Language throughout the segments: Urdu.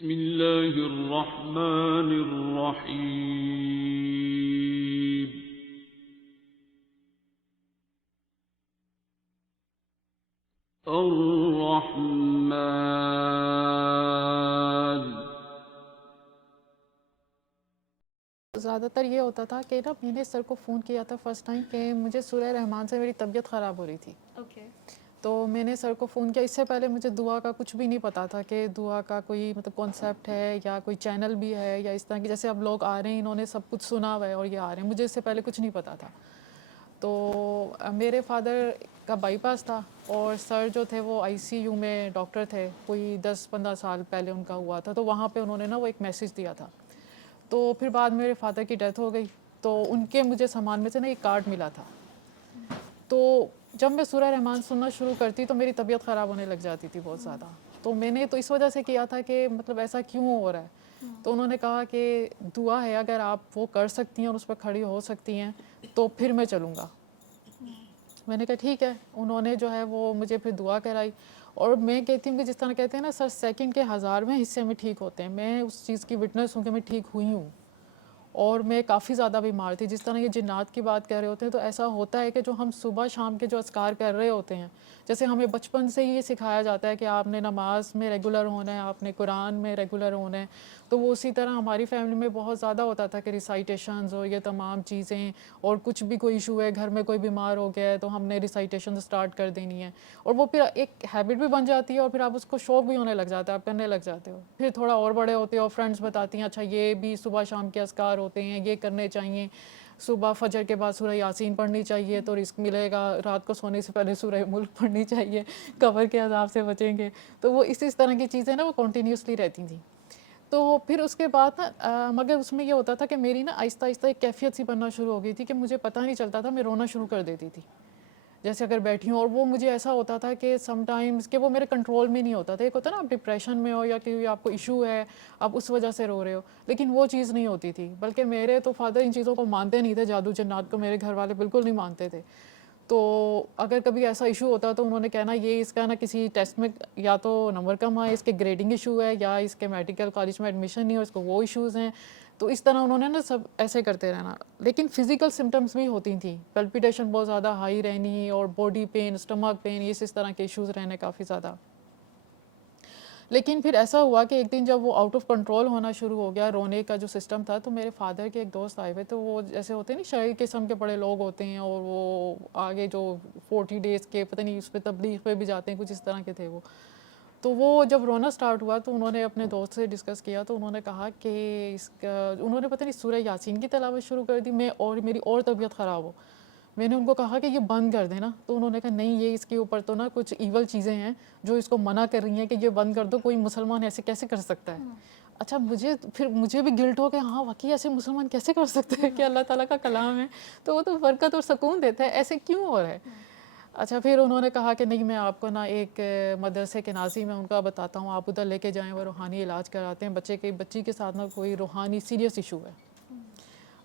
بسم اللہ الرحمن الرحیم. الرحمن. زیادہ تر یہ ہوتا تھا کہ نا میں نے سر کو فون کیا تھا فرسٹ ٹائم کہ مجھے سورہ رحمان سے میری طبیعت خراب ہو رہی تھی. تو میں نے سر کو فون کیا. اس سے پہلے مجھے دعا کا کچھ بھی نہیں پتا تھا کہ دعا کا کوئی مطلب کانسیپٹ ہے یا کوئی چینل بھی ہے یا اس طرح کی جیسے اب لوگ آ رہے ہیں انہوں نے سب کچھ سنا ہوا ہے اور یہ آ رہے ہیں. مجھے اس سے پہلے کچھ نہیں پتا تھا. تو میرے فادر کا بائی پاس تھا اور سر جو تھے وہ ICU میں ڈاکٹر تھے. کوئی 10-15 سال پہلے ان کا ہوا تھا. تو وہاں پہ انہوں نے نا وہ ایک میسیج دیا تھا. تو پھر بعد میرے فادر کی ڈیتھ ہو گئی. تو ان کے مجھے سامان میں سے نا ایک کارڈ ملا تھا. تو جب میں سورہ رحمان سننا شروع کرتی تو میری طبیعت خراب ہونے لگ جاتی تھی بہت زیادہ. تو میں نے تو اس وجہ سے کیا تھا کہ مطلب ایسا کیوں ہو رہا ہے. تو انہوں نے کہا کہ دعا ہے اگر آپ وہ کر سکتی ہیں اور اس پہ کھڑی ہو سکتی ہیں تو پھر میں چلوں گا. میں نے کہا ٹھیک ہے. انہوں نے جو ہے وہ مجھے پھر دعا کرائی. اور میں کہتی ہوں کہ جس طرح کہتے ہیں نا سر سیکنڈ کے 1000ویں حصے میں ٹھیک ہوتے ہیں. میں اس چیز کی وٹنس ہوں کہ میں ٹھیک ہوئی ہوں. اور میں کافی زیادہ بیمار تھی. جس طرح یہ جنات کی بات کر رہے ہوتے ہیں تو ایسا ہوتا ہے کہ جو ہم صبح شام کے جو اذکار کر رہے ہوتے ہیں جیسے ہمیں بچپن سے ہی یہ سکھایا جاتا ہے کہ آپ نے نماز میں ریگولر ہونا ہے, آپ نے قرآن میں ریگولر ہونا ہے. تو وہ اسی طرح ہماری فیملی میں بہت زیادہ ہوتا تھا کہ ریسائٹیشنز اور یہ تمام چیزیں, اور کچھ بھی کوئی ایشو ہے گھر میں کوئی بیمار ہو گیا ہے تو ہم نے ریسائٹیشن اسٹارٹ کر دینی ہے. اور وہ پھر ایک ہیبٹ بھی بن جاتی ہے اور پھر آپ اس کو شوق بھی ہونے لگ جاتا ہے, آپ کرنے لگ جاتے ہو. پھر تھوڑا اور بڑے ہوتے ہو, فرینڈس بتاتی ہیں اچھا یہ بھی صبح شام کے اذکار ہوتے ہیں, یہ کرنے چاہیے. صبح فجر کے بعد سورہ یاسین پڑھنی چاہیے تو رزق ملے گا. رات کو سونے سے پہلے سورہ ملک پڑھنی چاہیے, قبر کے عذاب سے بچیں گے. تو وہ اس طرح کی چیزیں نا وہ کنٹینیوسلی رہتی تھیں. تو پھر اس کے بعد نا مگر اس میں یہ ہوتا تھا کہ میری نا آہستہ آہستہ ایک کیفیت سی بننا شروع ہو گئی تھی کہ مجھے پتہ نہیں چلتا تھا, میں رونا شروع کر دیتی تھی جیسے اگر بیٹھی ہوں. اور وہ مجھے ایسا ہوتا تھا کہ سم ٹائمز کہ وہ میرے کنٹرول میں نہیں ہوتا تھا. ایک ہوتا ہے نا آپ ڈپریشن میں ہو یا کہ آپ کو ایشو ہے آپ اس وجہ سے رو رہے ہو, لیکن وہ چیز نہیں ہوتی تھی. بلکہ میرے تو فادر ان چیزوں کو مانتے نہیں تھے, جادو جنات کو میرے گھر والے بالکل نہیں مانتے تھے. تو اگر کبھی ایسا ایشو ہوتا تو انہوں نے کہنا یہ اس کا نا کسی ٹیسٹ میں یا تو نمبر کم آئے, اس کے گریڈنگ ایشو ہے, یا اس کے میڈیکل کالج میں ایڈمیشن نہیں ہو, اس کو وہ ایشوز ہیں. تو اس طرح انہوں نے نا سب ایسے کرتے رہنا. لیکن فزیکل سمٹمز بھی ہوتی تھیں, پلپیٹیشن بہت زیادہ ہائی رہنی اور باڈی پین, اسٹمک پین, اس طرح کے ایشوز رہنے کافی زیادہ. لیکن پھر ایسا ہوا کہ ایک دن جب وہ آؤٹ آف کنٹرول ہونا شروع ہو گیا, رونے کا جو سسٹم تھا, تو میرے فادر کے ایک دوست آئے ہوئے. تو وہ جیسے ہوتے ہیں نا شاعر قسم کے بڑے لوگ ہوتے ہیں, اور وہ آگے جو 40 days کے پتہ نہیں اس پہ تبلیغ پہ بھی جاتے ہیں, کچھ اس طرح کے تھے وہ. تو وہ جب رونا سٹارٹ ہوا تو انہوں نے اپنے دوست سے ڈسکس کیا. تو انہوں نے کہا کہ اس کا انہوں نے پتہ نہیں سورہ یاسین کی تلاوت شروع کر دی. میں اور میری اور طبیعت خراب ہو. میں نے ان کو کہا کہ یہ بند کر دینا. تو انہوں نے کہا نہیں, یہ اس کے اوپر تو نا کچھ ایول چیزیں ہیں جو اس کو منع کر رہی ہیں کہ یہ بند کر دو, کوئی مسلمان ایسے کیسے کر سکتا ہے. اچھا مجھے بھی گلٹ ہو کہ ہاں واقعی ایسے مسلمان کیسے کر سکتے ہیں کہ اللہ تعالیٰ کا کلام ہے تو وہ تو برکت اور سکون دیتا ہے, ایسے کیوں ہو رہا ہے. اچھا پھر انہوں نے کہا کہ نہیں میں آپ کو نا ایک مدرسے کے ناظم میں ان کا بتاتا ہوں, آپ ادھر لے کے جائیں, وہ روحانی علاج کراتے ہیں. بچی کے ساتھ نا کوئی روحانی سیریس ایشو ہے.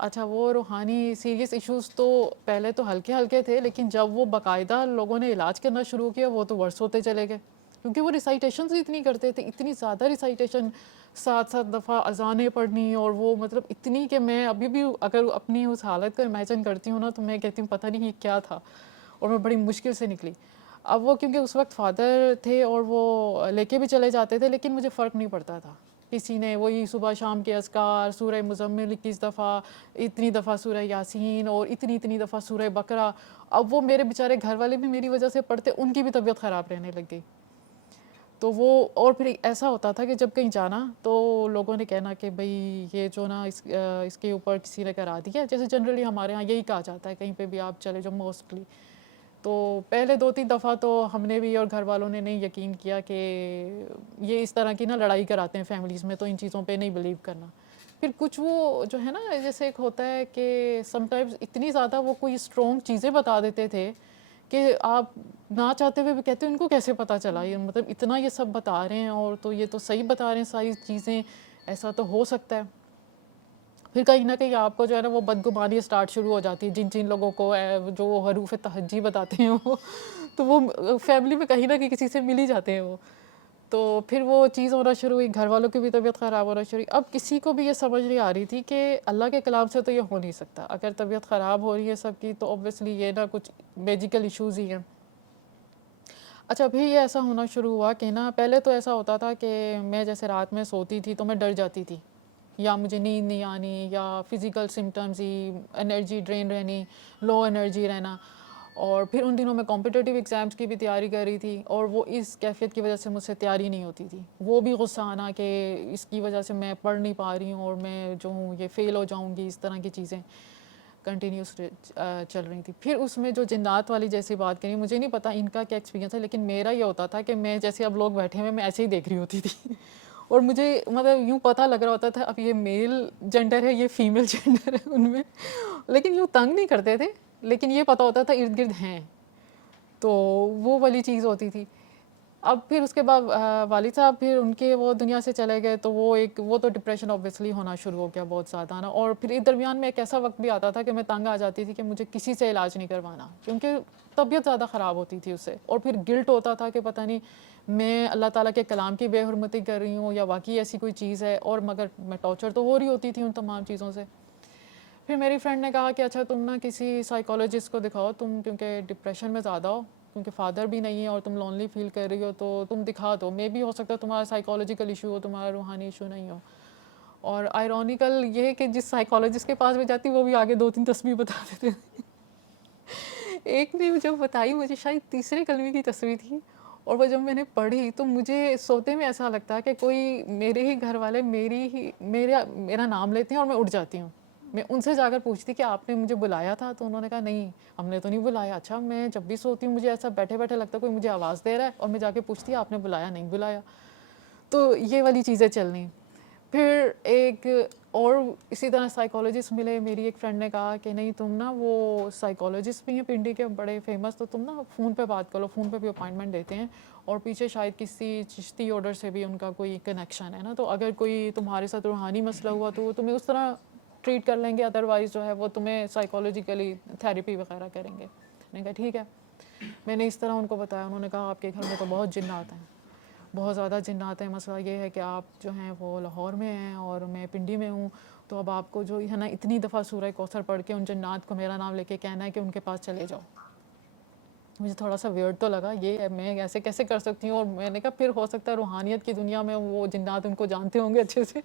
اچھا وہ روحانی سیریس ایشوز تو پہلے تو ہلکے ہلکے تھے, لیکن جب وہ باقاعدہ لوگوں نے علاج کرنا شروع کیا وہ تو ورس ہوتے چلے گئے. کیونکہ وہ ریسائٹیشنز اتنی کرتے تھے, اتنی زیادہ ریسائٹیشن, 7 دفعہ اذانیں پڑھنی, اور وہ مطلب اتنی کہ میں ابھی بھی اگر اپنی اس حالت کو امیجن کرتی ہوں نا تو میں کہتی ہوں پتہ نہیں یہ کیا تھا, اور میں بڑی مشکل سے نکلی. اب وہ کیونکہ اس وقت فادر تھے اور وہ لے کے بھی چلے جاتے تھے, لیکن مجھے فرق نہیں پڑتا تھا. کسی نے وہی صبح شام کے اذکار, سورہ مزمل 21 دفعہ, اتنی دفعہ سورہ یاسین, اور اتنی دفعہ سورہ بقرہ. اب وہ میرے بیچارے گھر والے بھی میری وجہ سے پڑھتے, ان کی بھی طبیعت خراب رہنے لگ گئی. تو وہ اور پھر ایسا ہوتا تھا کہ جب کہیں جانا تو لوگوں نے کہنا کہ بھئی یہ جو نا اس کے اوپر کسی نے کرا دیا. جیسے جنرلی ہمارے ہاں یہی کہا جاتا ہے کہیں پہ بھی آپ چلے جو موسٹلی. تو پہلے 2-3 دفعہ تو ہم نے بھی اور گھر والوں نے نہیں یقین کیا کہ یہ اس طرح کی نا لڑائی کراتے ہیں فیملیز میں, تو ان چیزوں پہ نہیں بلیو کرنا. پھر کچھ وہ جو ہے نا جیسے ایک ہوتا ہے کہ سم ٹائمز اتنی زیادہ وہ کوئی اسٹرانگ چیزیں بتا دیتے تھے کہ آپ نہ چاہتے ہوئے بھی کہتے ہیں ان کو کیسے پتہ چلا, یہ مطلب اتنا یہ سب بتا رہے ہیں اور تو یہ تو صحیح بتا رہے ہیں ساری چیزیں, ایسا تو ہو سکتا ہے. پھر کہیں نہ کہیں آپ کو جو ہے نا وہ بدگمانی اسٹارٹ شروع ہو جاتی ہے, جن لوگوں کو جو حروف تہجی بتاتے ہیں وہ تو وہ فیملی میں کہیں نہ کہیں کسی سے مل ہی جاتے ہیں وہ. تو پھر وہ چیز ہونا شروع ہوئی, گھر والوں کی بھی طبیعت خراب ہونا شروع ہوئی. اب کسی کو بھی یہ سمجھ نہیں آ رہی تھی کہ اللہ کے کلام سے تو یہ ہو نہیں سکتا, اگر طبیعت خراب ہو رہی ہے سب کی تو اوبویسلی یہ نا کچھ میڈیکل ایشوز ہی ہیں. اچھا پھر یہ ایسا ہونا شروع ہوا کہ نا پہلے تو ایسا ہوتا تھا کہ میں جیسے رات میں سوتی تھی تو میں ڈر جاتی تھی, یا مجھے نیند نہیں آنی, یا فزیکل سمٹمز ہی, انرجی ڈرین رہنی, لو انرجی رہنا. اور پھر ان دنوں میں کمپٹیٹیو ایگزامس کی بھی تیاری کر رہی تھی, اور وہ اس کیفیت کی وجہ سے مجھ سے تیاری نہیں ہوتی تھی. وہ بھی غصہ آنا کہ اس کی وجہ سے میں پڑھ نہیں پا رہی ہوں اور میں جو ہوں یہ فیل ہو جاؤں گی, اس طرح کی چیزیں کنٹینیوس چل رہی تھی. پھر اس میں جو جنات والی جیسی بات کری, مجھے نہیں پتا ان کا کیا ایکسپیرینس ہے, لیکن میرا یہ ہوتا تھا کہ میں جیسے اب لوگ بیٹھے ہوئے میں ایسے ہی دیکھ رہی ہوتی تھی اور مجھے مطلب یوں پتہ لگ رہا ہوتا تھا اب یہ میل جینڈر ہے یہ فیمیل جینڈر ہے ان میں, لیکن یوں تنگ نہیں کرتے تھے, لیکن یہ پتہ ہوتا تھا ارد گرد ہیں. تو وہ والی چیز ہوتی تھی. اب پھر اس کے بعد والد صاحب پھر ان کے وہ دنیا سے چلے گئے, تو وہ تو ڈپریشن اوبویسلی ہونا شروع ہو گیا بہت زیادہ نا. اور پھر اس درمیان میں ایک ایسا وقت بھی آتا تھا کہ میں تنگ آ جاتی تھی کہ مجھے کسی سے علاج نہیں کروانا, کیونکہ طبیعت زیادہ خراب ہوتی تھی اس سے. اور پھر گلٹ ہوتا تھا کہ پتہ نہیں میں اللہ تعالیٰ کے کلام کی بے حرمتی کر رہی ہوں یا واقعی ایسی کوئی چیز ہے, اور مگر میں ٹارچر تو ہو رہی ہوتی تھی ان تمام چیزوں سے. پھر میری فرینڈ نے کہا کہ اچھا تم نا کسی سائیکالوجسٹ کو دکھاؤ, تم کیونکہ ڈپریشن میں زیادہ ہو, کیونکہ فادر بھی نہیں ہے اور تم لونلی فیل کر رہی ہو, تو تم دکھا دو, مے بھی ہو سکتا ہے تمہارا سائیکالوجیکل ایشو ہو, تمہارا روحانی ایشو نہیں ہو. اور آئرونیکل یہ ہے کہ جس سائیکالوجسٹ کے پاس میں جاتی وہ بھی آگے 2-3 تسبیح بتا دیتے. ایک نے جو بتائی مجھے شاید تیسرے کلمے کی تسبیح تھی, اور وہ جب میں نے پڑھی تو مجھے سوتے میں ایسا لگتا ہے کہ کوئی میرے ہی گھر والے میرا نام لیتے ہیں اور میں اٹھ جاتی ہوں. میں ان سے جا کر پوچھتی کہ آپ نے مجھے بلایا تھا, تو انہوں نے کہا نہیں ہم نے تو نہیں بلایا. اچھا میں جب بھی سوتی ہوں مجھے ایسا بیٹھے بیٹھے لگتا ہے کوئی مجھے آواز دے رہا ہے, اور میں جا کے پوچھتی آپ نے بلایا نہیں بلایا. تو یہ والی چیزیں چلنی. پھر ایک اور اسی طرح سائیکالوجسٹ ملے, میری ایک فرینڈ نے کہا کہ نہیں تم نا وہ سائیکالوجسٹ بھی ہیں پنڈی کے بڑے فیمس, تو تم نا فون پہ بات کرو, فون پہ بھی اپائنٹمنٹ دیتے ہیں, اور پیچھے شاید کسی چشتی آرڈر سے بھی ان کا کوئی کنیکشن ہے نا, تو اگر کوئی تمہارے ساتھ روحانی مسئلہ ہوا تو وہ تمہیں اس طرح ٹریٹ کر لیں گے, ادروائز جو ہے وہ تمہیں سائیکالوجیکلی تھیراپی وغیرہ کریں گے. میں نے کہا ٹھیک ہے. میں نے اس طرح ان کو بتایا, انہوں نے کہا آپ کے گھر میں تو بہت جنات ہیں, بہت زیادہ جنات ہیں, مسئلہ یہ ہے کہ آپ جو ہیں وہ لاہور میں ہیں اور میں پنڈی میں ہوں, تو اب آپ کو جو ہے نا اتنی دفعہ سورہ کوثر پڑھ کے ان جنات کو میرا نام لے کے کہنا ہے کہ ان کے پاس چلے جاؤ. مجھے تھوڑا سا ویئرڈ تو لگا, یہ میں ایسے کیسے کر سکتی ہوں, اور میں نے کہا پھر ہو سکتا ہے روحانیت کی دنیا میں وہ جنات ان کو جانتے ہوں گے اچھے سے,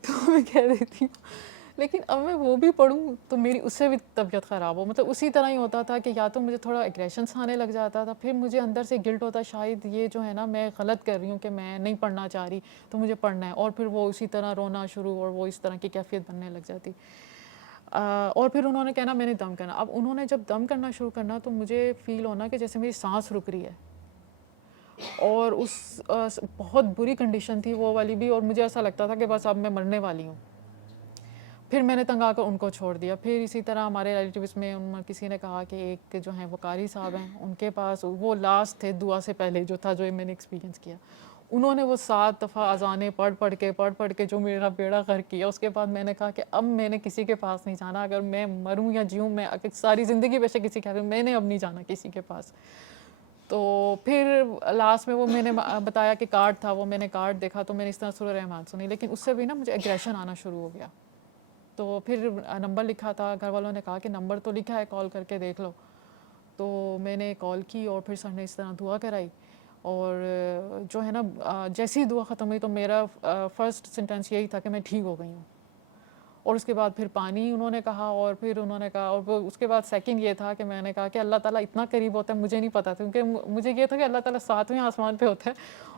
تو میں کہہ دیتی ہوں. لیکن اب میں وہ بھی پڑھوں تو میری اس سے بھی طبیعت خراب ہو, مطلب اسی طرح ہی ہوتا تھا کہ یا تو مجھے تھوڑا ایگریشنس آنے لگ جاتا تھا, پھر مجھے اندر سے گلٹ ہوتا شاید یہ جو ہے نا میں غلط کر رہی ہوں کہ میں نہیں پڑھنا چاہ رہی تو مجھے پڑھنا ہے, اور پھر وہ اسی طرح رونا شروع, اور وہ اس طرح کی کیفیت بننے لگ جاتی. اور پھر انہوں نے کہنا میں نے دم کرنا. اب انہوں نے جب دم کرنا شروع کرنا تو مجھے فیل ہونا کہ جیسے میری سانس رک رہی ہے, اور اس بہت بری کنڈیشن تھی وہ والی بھی, اور مجھے ایسا لگتا تھا کہ بس اب میں مرنے والی ہوں. پھر میں نے تنگ آ کر ان کو چھوڑ دیا. پھر اسی طرح ہمارے ریلیٹیوز میں کسی نے کہا کہ ایک جو ہیں وہ قاری صاحب ہیں, ان کے پاس وہ لاسٹ تھے دعا سے پہلے جو تھا, جو میں نے ایکسپیرینس کیا, انہوں نے وہ 7 دفعہ اذانیں پڑھ کے جو میرا بیڑا غرق کیا. اس کے بعد میں نے کہا کہ اب میں نے کسی کے پاس نہیں جانا, اگر میں مروں یا جیوں, میں ساری زندگی ویسے کسی کے, میں نے اب نہیں جانا کسی کے پاس. تو پھر لاسٹ میں وہ میں نے بتایا کہ کارڈ تھا, وہ میں نے کارڈ دیکھا تو میں نے اس طرح سورہ رحمان سنی, لیکن اس سے بھی نا مجھے ایگریشن آنا شروع ہو گیا. تو پھر نمبر لکھا تھا, گھر والوں نے کہا کہ نمبر تو لکھا ہے کال کر کے دیکھ لو. تو میں نے کال کی اور پھر سر نے اس طرح دعا کرائی, اور جو ہے نا جیسی دعا ختم ہوئی تو میرا فرسٹ سینٹینس یہی تھا کہ میں ٹھیک ہو گئی ہوں. اور اس کے بعد پھر پانی انہوں نے کہا, اور پھر انہوں نے کہا, اور اس کے بعد سیکنڈ یہ تھا کہ میں نے کہا کہ اللہ تعالیٰ اتنا قریب ہوتا ہے مجھے نہیں پتا تھا, کیونکہ مجھے یہ تھا کہ اللہ تعالیٰ 7ویں آسمان پہ ہوتا ہے,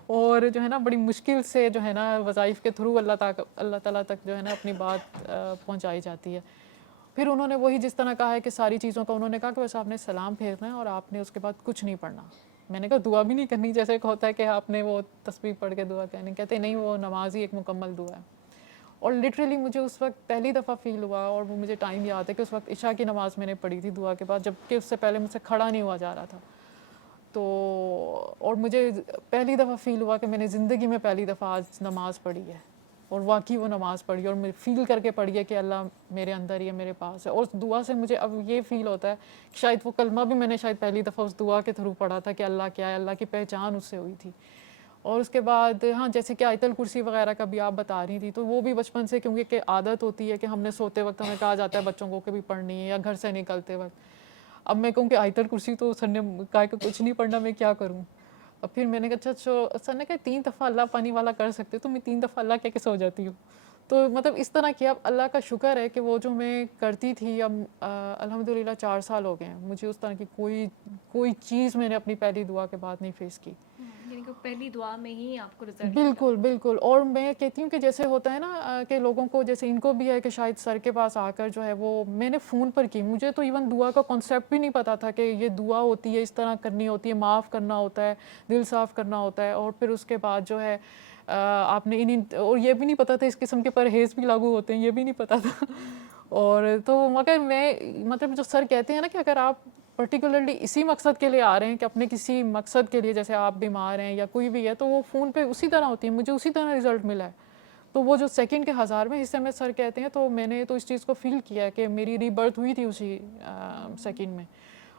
اور جو ہے نا بڑی مشکل سے جو ہے نا وظائف کے تھرو اللہ تعالیٰ تک جو ہے نا اپنی بات پہنچائی جاتی ہے. پھر انہوں نے وہی جس طرح کہا ہے کہ ساری چیزوں کا, انہوں نے کہا کہ بس آپ نے سلام پھیرنا ہے اور آپ نے اس کے بعد کچھ نہیں پڑھنا. میں نے کہا دعا بھی نہیں کرنی, جیسے ایک ہوتا ہے کہ آپ نے وہ تسبیح پڑھ کے دعا کرنی, کہتے نہیں وہ نماز ہی ایک مکمل دعا ہے. اور لٹرلی مجھے اس وقت پہلی دفعہ فیل ہوا, اور وہ مجھے ٹائم یاد ہے کہ اس وقت عشاء کی نماز میں نے پڑھی تھی دعا کے بعد, جبکہ اس سے پہلے مجھ سے کھڑا نہیں ہوا جا رہا تھا. تو اور مجھے پہلی دفعہ فیل ہوا کہ میں نے زندگی میں پہلی دفعہ آج نماز پڑھی ہے, اور واقعی وہ نماز پڑھی, اور میں فیل کر کے پڑھی ہے کہ اللہ میرے اندر ہی ہے, میرے پاس ہے. اور اس دعا سے مجھے اب یہ فیل ہوتا ہے شاید وہ کلمہ بھی میں نے شاید پہلی دفعہ اس دعا کے تھرو پڑھا تھا کہ اللہ کیا ہے, اللہ کی پہچان اس سے ہوئی تھی. اور اس کے بعد ہاں جیسے کہ آیت الکرسی وغیرہ کا بھی آپ بتا رہی تھی، تو وہ بھی بچپن سے کیونکہ کہ عادت ہوتی ہے کہ ہم نے سوتے وقت ہمیں کہا جاتا ہے بچوں کو کہ بھی پڑھنی ہے یا گھر سے نکلتے وقت. اب میں کہوں کہ آیت الکرسی تو سر نے کہا کہ کچھ نہیں پڑھنا، میں کیا کروں. اب پھر میں نے کہا اچھا سر نے کہا 3 دفعہ اللہ پانی والا کر سکتے تو میں 3 دفعہ اللہ کہہ کے سو جاتی ہوں. تو مطلب اس طرح کیا. اب اللہ کا شکر ہے کہ وہ جو میں کرتی تھی اب الحمدللہ 4 سال ہو گئے ہیں، مجھے اس طرح کی کوئی چیز میں نے اپنی پہلی دعا کے بعد نہیں فیس کی. یعنی کہ پہلی دعا میں ہی آپ کو رزلٹ بالکل بالکل. اور میں کہتی ہوں کہ جیسے ہوتا ہے نا کہ لوگوں کو جیسے ان کو بھی ہے کہ شاید سر کے پاس آ کر جو ہے وہ میں نے فون پر کی، مجھے تو ایون دعا کا کانسیپٹ بھی نہیں پتا تھا کہ یہ دعا ہوتی ہے، اس طرح کرنی ہوتی ہے، معاف کرنا ہوتا ہے، دل صاف کرنا ہوتا ہے. اور پھر اس کے بعد جو ہے آپ نے اور یہ بھی نہیں پتا تھا اس قسم کے پرہیز بھی لاگو ہوتے ہیں، یہ بھی نہیں پتا تھا. اور تو مگر میں مطلب جو سر کہتے ہیں نا کہ اگر آپ پرٹیکولرلی اسی مقصد کے لیے آ رہے ہیں کہ اپنے کسی مقصد کے لیے، جیسے آپ بیمار ہیں یا کوئی بھی ہے، تو وہ فون پہ اسی طرح ہوتی ہے. مجھے اسی طرح رزلٹ ملا ہے. تو وہ جو سیکنڈ کے 1000ویں حصے میں سر کہتے ہیں، تو میں نے تو اس چیز کو فیل کیا ہے کہ میری ری برتھ ہوئی تھی اسی سیکنڈ میں.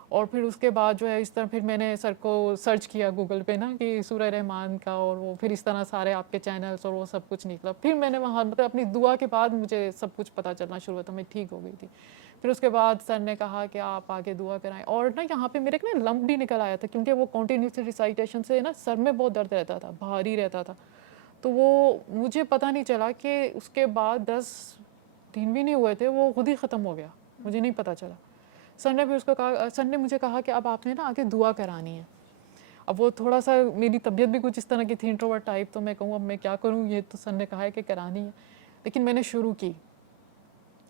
اور پھر اس کے بعد جو ہے اس طرح پھر میں نے سر کو سرچ کیا گوگل پہ نا کہ سورہ رحمان کا، اور وہ پھر اس طرح سارے آپ کے چینلز اور وہ سب کچھ نکلا. پھر میں نے وہاں مطلب اپنی دعا کے بعد مجھے سب کچھ پتہ چلنا شروع ہوا تھا، میں ٹھیک ہو گئی تھی. پھر اس کے بعد سر نے کہا کہ آپ آگے دعا کرائیں. اور نا یہاں پہ میرے ایک نا لمپ بھی نکل آیا تھا، کیونکہ وہ کنٹینیوسلی ریسائٹیشن سے نا سر میں بہت درد رہتا تھا، بھاری رہتا تھا. تو وہ مجھے پتہ نہیں چلا کہ اس کے بعد 10 دن بھی نہیں ہوئے تھے وہ خود ہی ختم ہو گیا، مجھے نہیں پتہ چلا. سر نے پھر اس کو کہا، سر نے مجھے کہا کہ اب آپ نے نا آگے دعا کرانی ہے. اب وہ تھوڑا سا میری طبیعت بھی کچھ اس طرح کی تھی انٹروورٹ ٹائپ، تو میں کہوں اب میں کیا کروں، یہ تو سر نے کہا ہے کہ کرانی ہے. لیکن میں نے شروع کی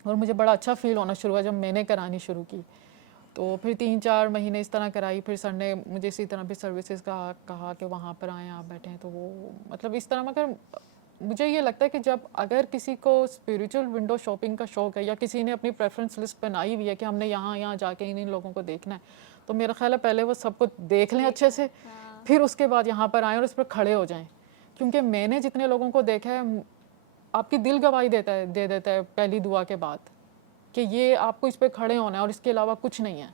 اور مجھے بڑا اچھا فیل ہونا شروع ہوا جب میں نے کرانی شروع کی. تو پھر 3-4 مہینے اس طرح کرائی. پھر سر نے مجھے اسی طرح بھی سروسز کا کہا کہ وہاں پر آئیں آپ بیٹھیں. تو وہ مطلب اس طرح مگر مجھے یہ لگتا ہے کہ جب اگر کسی کو اسپریچول ونڈو شاپنگ کا شوق ہے، یا کسی نے اپنی پریفرنس لسٹ بنائی ہوئی ہے کہ ہم نے یہاں جا کے ان لوگوں کو دیکھنا ہے، تو میرا خیال ہے پہلے وہ سب کو دیکھ لیں اچھے سے، پھر اس کے بعد یہاں پر آئیں اور اس پر کھڑے ہو جائیں. کیونکہ میں نے جتنے لوگوں کو دیکھا ہے، آپ کی دل گواہی دے دیتا ہے پہلی دعا کے بعد کہ یہ آپ کو اس پہ کھڑے ہونا ہے اور اس کے علاوہ کچھ نہیں ہے.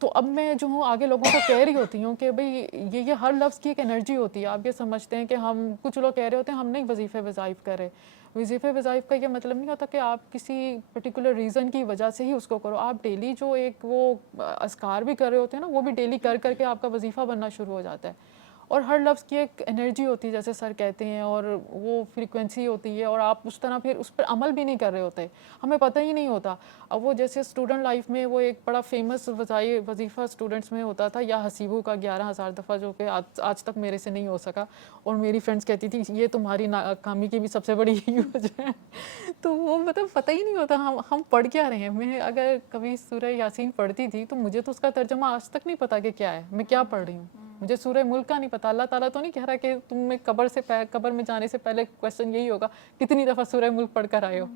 تو اب میں جو ہوں آگے لوگوں کو کہہ رہی ہوتی ہوں کہ بھئی یہ ہر لفظ کی ایک انرجی ہوتی ہے. آپ یہ سمجھتے ہیں کہ ہم کچھ لوگ کہہ رہے ہوتے ہیں ہم نہیں وظیفے وظائف کر رہے. وظیفے وظائف کا یہ مطلب نہیں ہوتا کہ آپ کسی پرٹیکولر ریزن کی وجہ سے ہی اس کو کرو. آپ ڈیلی جو ایک وہ اذکار بھی کر رہے ہوتے ہیں نا، وہ بھی ڈیلی کر کے آپ کا وظیفہ بننا شروع ہو جاتا ہے. اور ہر لفظ کی ایک انرجی ہوتی ہے جیسے سر کہتے ہیں، اور وہ فریکوینسی ہوتی ہے، اور آپ اس طرح پھر اس پر عمل بھی نہیں کر رہے ہوتے، ہمیں پتہ ہی نہیں ہوتا. اب وہ جیسے اسٹوڈنٹ لائف میں وہ ایک بڑا فیمس وظیفہ اسٹوڈنٹس میں ہوتا تھا، یا حسیبو کا 11,000 دفعہ، جو کہ آج تک میرے سے نہیں ہو سکا. اور میری فرینڈس کہتی تھی یہ تمہاری ناکامی کی بھی سب سے بڑی وجہ ہے. تو وہ مطلب پتہ ہی نہیں ہوتا ہم پڑھ کیا رہے ہیں. میں اگر کبھی سورہ یاسین پڑھتی تھی تو مجھے تو اس کا ترجمہ آج تک نہیں پتا کہ کیا ہے، میں کیا پڑھ رہی ہوں. مجھے سورہ ملک کا نہیں پتا. اللہ تعالیٰ تو نہیں کہہ رہا کہ تم میں قبر میں جانے سے پہلے کویسچن یہی ہوگا کتنی دفعہ سورہ ملک پڑھ کر آئے ہو.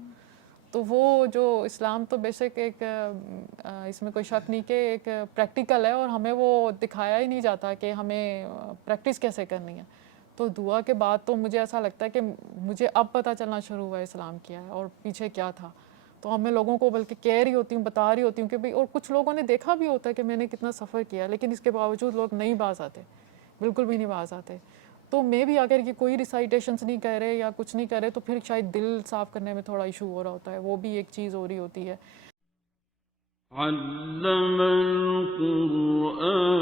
تو وہ جو اسلام تو بے شک ایک اس میں کوئی شک نہیں کہ ایک پریکٹیکل ہے، اور ہمیں وہ دکھایا ہی نہیں جاتا کہ ہمیں پریکٹس کیسے کرنی ہے. تو دعا کے بعد تو مجھے ایسا لگتا ہے کہ مجھے اب پتہ چلنا شروع ہوا ہے اسلام کیا ہے اور پیچھے کیا تھا. تو اب میں لوگوں کو بلکہ کہہ رہی ہوتی ہوں، بتا رہی ہوتی ہوں کہ بھئی، اور کچھ لوگوں نے دیکھا بھی ہوتا ہے کہ میں نے کتنا سفر کیا، لیکن اس کے باوجود لوگ نہیں باز آتے، بالکل بھی نہیں باز آتے. تو میں بھی اگر یہ کوئی ریسائٹیشنس نہیں کر رہے یا کچھ نہیں کر رہے، تو پھر شاید دل صاف کرنے میں تھوڑا ایشو ہو رہا ہوتا ہے، وہ بھی ایک چیز ہو رہی ہوتی ہے. علم القرآن